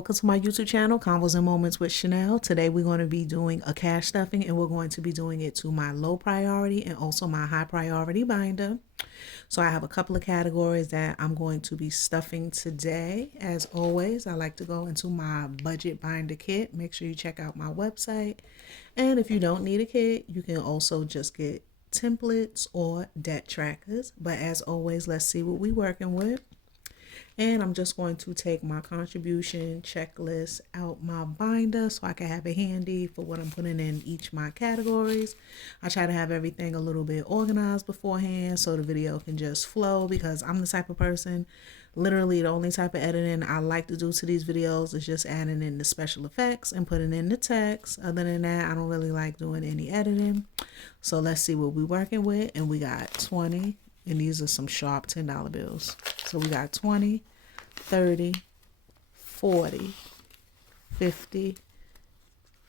welcome to my YouTube channel, Convos and Moments with Chanel. Today we're going to be doing a cash stuffing, and we're going to be doing it to my low priority and also my high priority binder. So I have a couple of categories that I'm going to be stuffing today. As always, I like to go into my budget binder kit. Make sure you check out my website. And if you don't need a kit, you can also just get templates or debt trackers. But as always, let's see what we're working with. And I'm just going to take my contribution checklist out my binder so I can have it handy for what I'm putting in each of my categories. I try to have everything a little bit organized beforehand so the video can just flow, because I'm the type of person, literally the only type of editing I like to do to these videos is just adding in the special effects and putting in the text. Other than that, I don't really like doing any editing. So let's see what we're working with. And we got 20. And these are some sharp $10 bills. So we got 20, 30, 40, 50,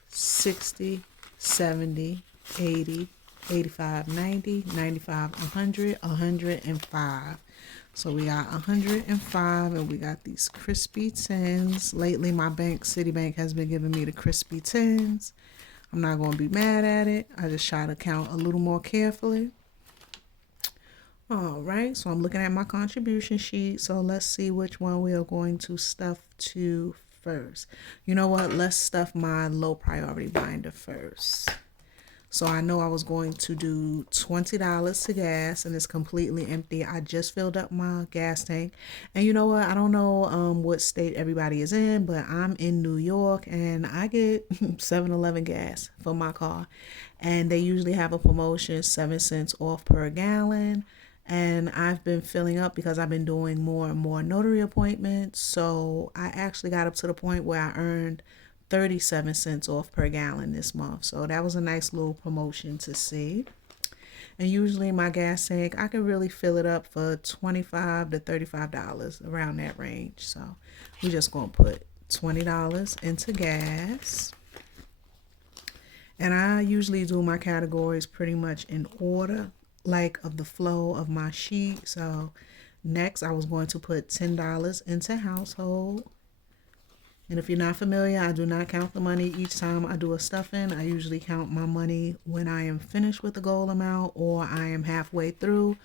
60, 70, 80, 85, 90, 95, 100, 105. So we got 105, and we got these crispy 10s. Lately, my bank, Citibank, has been giving me the crispy 10s. I'm not going to be mad at it. I just try to count a little more carefully. All right, so I'm looking at my contribution sheet. So let's see which one we are going to stuff to first. You know what? Let's stuff my low priority binder first. So I know I was going to do $20 to gas, and it's completely empty. I just filled up my gas tank. And you know what? I don't know what state everybody is in, but I'm in New York, and I get 7-Eleven gas for my car. And they usually have a promotion, 7 cents off per gallon. And I've been filling up because I've been doing more and more notary appointments. So I actually got up to the point where I earned 37 cents off per gallon this month. So that was a nice little promotion to see. And usually my gas tank, I can really fill it up for $25 to $35, around that range. So we're just going to put $20 into gas. And I usually do my categories pretty much in order, like of the flow of my sheet. So next I was going to put $10 into household. And if you're not familiar, I do not count the money each time I do a stuffing. I usually count my money when I am finished with the goal amount, or I am halfway through,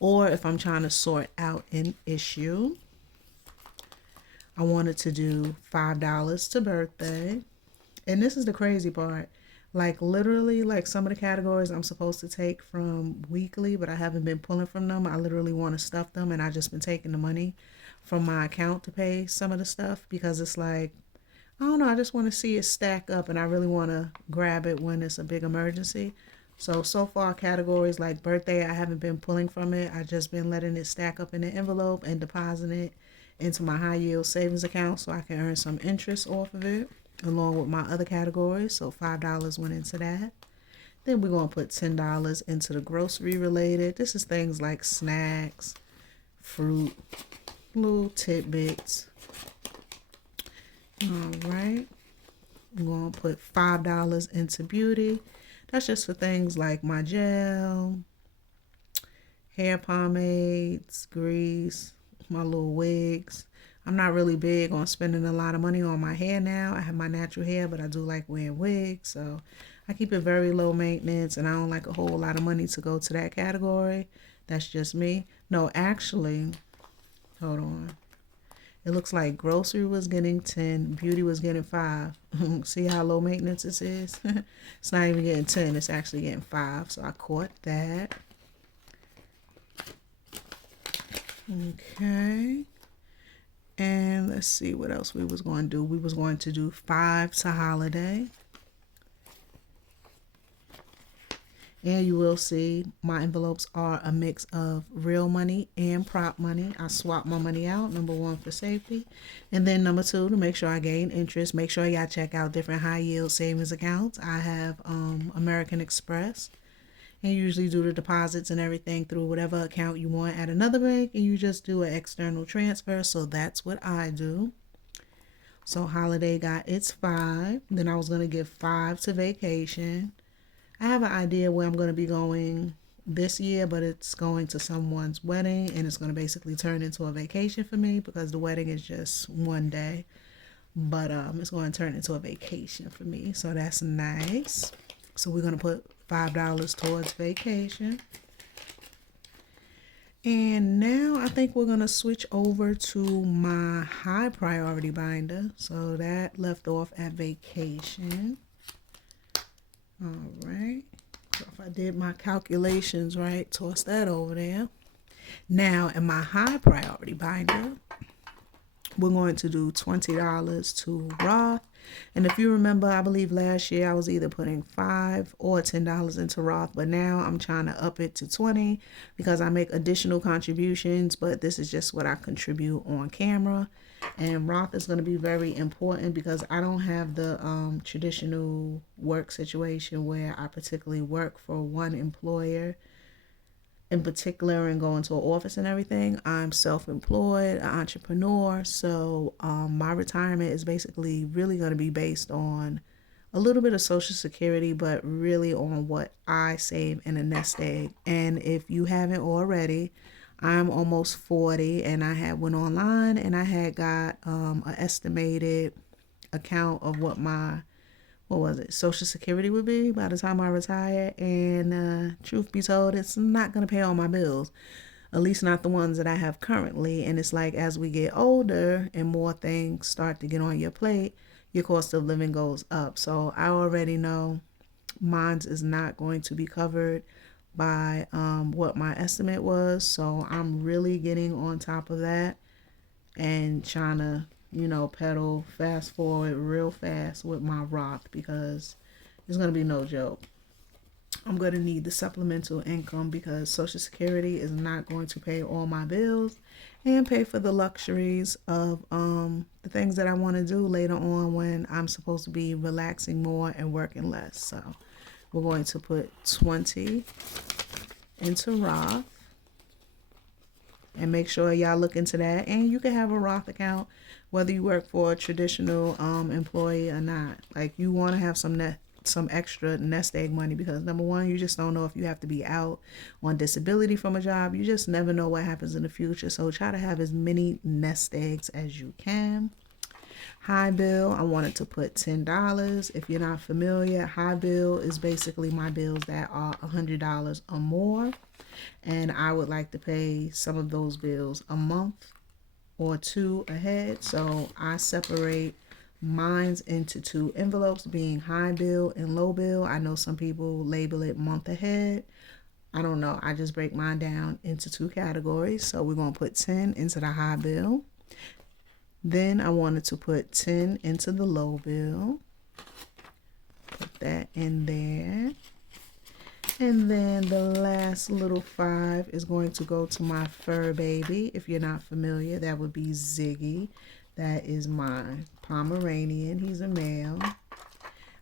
or if I'm trying to sort out an issue. I wanted to do $5 to birthday. And this is the crazy part. Like literally, like some of the categories I'm supposed to take from weekly, but I haven't been pulling from them. I literally want to stuff them, and I just been taking the money from my account to pay some of the stuff, because it's like, I don't know, I just want to see it stack up, and I really want to grab it when it's a big emergency. So far categories like birthday, I haven't been pulling from it. I just been letting it stack up in the envelope and depositing it into my high yield savings account so I can earn some interest off of it, along with my other categories. So $5 went into that. Then we're going to put $10 into the grocery related. This is things like snacks, fruit, little tidbits. All right. I'm going to put $5 into beauty. That's just for things like my gel, hair pomades, grease, my little wigs. I'm not really big on spending a lot of money on my hair now. I have my natural hair, but I do like wearing wigs. So I keep it very low maintenance, and I don't like a whole lot of money to go to that category. That's just me. No, actually, hold on. It looks like grocery was getting 10, beauty was getting 5. See how low maintenance this is? It's not even getting 10, it's actually getting 5. So I caught that. Okay. And let's see what else we was going to do. We was going to do 5 to holiday. And you will see my envelopes are a mix of real money and prop money. I swap my money out, number 1 for safety. And then number 2, to make sure I gain interest, make sure y'all check out different high yield savings accounts. I have American Express. And you usually do the deposits and everything through whatever account you want at another bank, and you just do an external transfer. So that's what I do. So holiday got its 5. Then I was going to give 5 to vacation. I have an idea where I'm going to be going this year, but it's going to someone's wedding, and it's going to basically turn into a vacation for me because the wedding is just one day. but it's going to turn into a vacation for me, so that's nice. So we're going to put $5 towards vacation. And now I think we're going to switch over to my high priority binder. So that left off at vacation. All right. So if I did my calculations right, toss that over there. Now in my high priority binder, we're going to do $20 to Roth. And if you remember, I believe last year I was either putting $5 or $10 into Roth, but now I'm trying to up it to 20 because I make additional contributions, but this is just what I contribute on camera. And Roth is going to be very important because I don't have the traditional work situation where I particularly work for one employer in particular and go into an office and everything. I'm self-employed, an entrepreneur, so my retirement is basically really going to be based on a little bit of Social Security, but really on what I save in a nest egg. And if you haven't already, I'm almost 40, and I had went online and I had got an estimated account of what my Social Security would be by the time I retire. And truth be told, it's not going to pay all my bills, at least not the ones that I have currently. And it's like as we get older and more things start to get on your plate, your cost of living goes up. So I already know mine is not going to be covered by what my estimate was. So I'm really getting on top of that and trying to pedal fast forward real fast with my Roth because it's going to be no joke. I'm going to need the supplemental income because Social Security is not going to pay all my bills and pay for the luxuries of the things that I want to do later on when I'm supposed to be relaxing more and working less. So we're going to put 20 into Roth. And make sure y'all look into that. And you can have a Roth account whether you work for a traditional employee or not. Like, you want to have some extra nest egg money because number one, you just don't know if you have to be out on disability from a job. You just never know what happens in the future. So try to have as many nest eggs as you can. High bill, I wanted to put $10. If you're not familiar, high bill is basically my bills that are $100 or more. And I would like to pay some of those bills a month or two ahead. So I separate mine's into two envelopes, being high bill and low bill. I know some people label it month ahead. I don't know. I just break mine down into two categories. So we're going to put 10 into the high bill. Then I wanted to put 10 into the low bill. Put that in there. And then the last little 5 is going to go to my fur baby. If you're not familiar, that would be Ziggy. That is my Pomeranian. He's a male.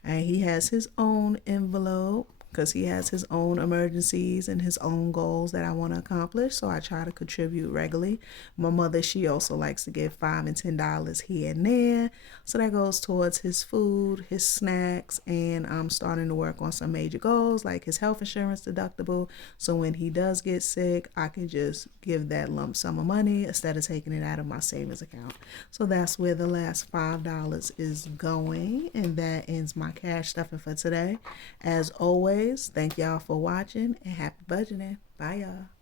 And he has his own envelope because he has his own emergencies and his own goals that I want to accomplish. So I try to contribute regularly. My mother, she also likes to give $5 and $10 here and there. So that goes towards his food, his snacks, and I'm starting to work on some major goals like his health insurance deductible. So when he does get sick, I can just give that lump sum of money instead of taking it out of my savings account. So that's where the last $5 is going. And that ends my cash stuffing for today. As always, thank y'all for watching and happy budgeting. Bye, y'all.